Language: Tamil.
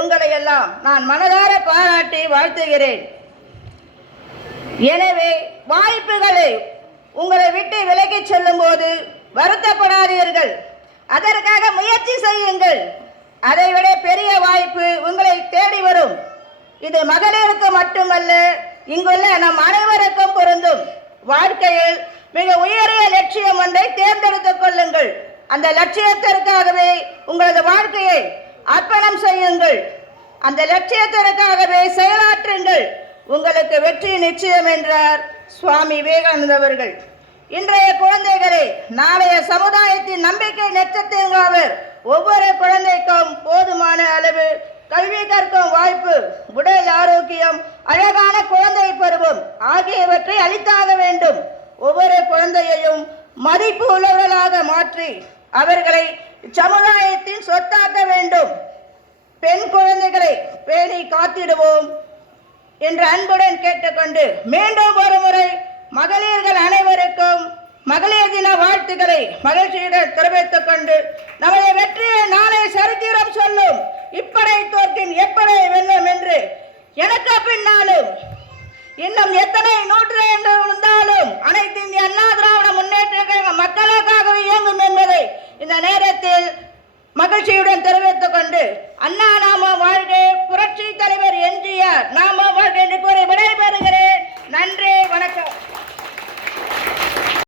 உங்களை எல்லாம் நான் மனதார பாராட்டி வாழ்த்துகிறேன். எனவே வாய்ப்புகளை உங்களை விட்டு விலகி செல்லும் போது வருத்தப்படாதீர்கள், அதற்காக முயற்சி செய்யுங்கள். அதைவிட பெரிய வாய்ப்பு உங்களை தேடி வரும். இது மகளிருக்கு மட்டுமல்ல, இங்குள்ள நம் அனைவருக்கும் பொருந்தும். வாழ்க்கையில் மிக உயரிய லட்சியம் ஒன்றை தேர்ந்தெடுத்துக் கொள்ளுங்கள். அந்த லட்சியத்திற்காகவே உங்களது வாழ்க்கையை அர்ப்பணம் செய்யுங்கள். அந்த லட்சியத்திற்காகவே செயலாற்றுங்கள். உங்களுக்கு வெற்றி நிச்சயம் என்றார் சுவாமி விவேகானந்தர் அவர்கள். இன்றைய குழந்தைகளே நாளைய சமுதாயத்தின் நம்பிக்கை நட்சத்திரங்கள். ஒவ்வொரு குழந்தைக்கும் போதுமான அளவு கல்வி கற்கும் வாய்ப்பு, உடல் ஆரோக்கியம், அழகான குழந்தை பருவம் ஆகியவற்றை அளித்தாக வேண்டும். ஒவ்வொரு குழந்தையையும் மதிப்பு உள்ளவர்களாக மாற்றி அவர்களை சமுதாயத்தின் சொத்தாக்க வேண்டும். பெண் குழந்தைகளை பேணி காத்திடுவோம் என்று அன்புடன் கேட்டுக்கொண்டு மீண்டும் ஒரு முறை மகளிர்கள் அனைவருக்கும் மகளிர் தின வாழ்த்துக்களை மகிழ்ச்சியுடன் தெரிவித்துக் கொண்டு நமது வெற்றியை நாளை சரித்திரம் சொல்லும். இப்படை தோற்கின் எப்படை வெல்லும் என்று எனக்கு பின்னாலும் இன்னும் எத்தனை நூற்றாண்டு இருந்தாலும் அனைத்து இந்திய அண்ணா திராவிட முன்னேற்ற கழக மக்களுக்காகவே இயங்கும் என்பதை இந்த நேரத்தில் மகிழ்ச்சியுடன் தெரிவித்துக் கொண்டு அண்ணா நாம வாழ்க, புரட்சி தலைவர் எம்ஜிஆர் நாம வாழ்க என்று கூறி விடைபெறுகிறேன். நன்றி, வணக்கம்.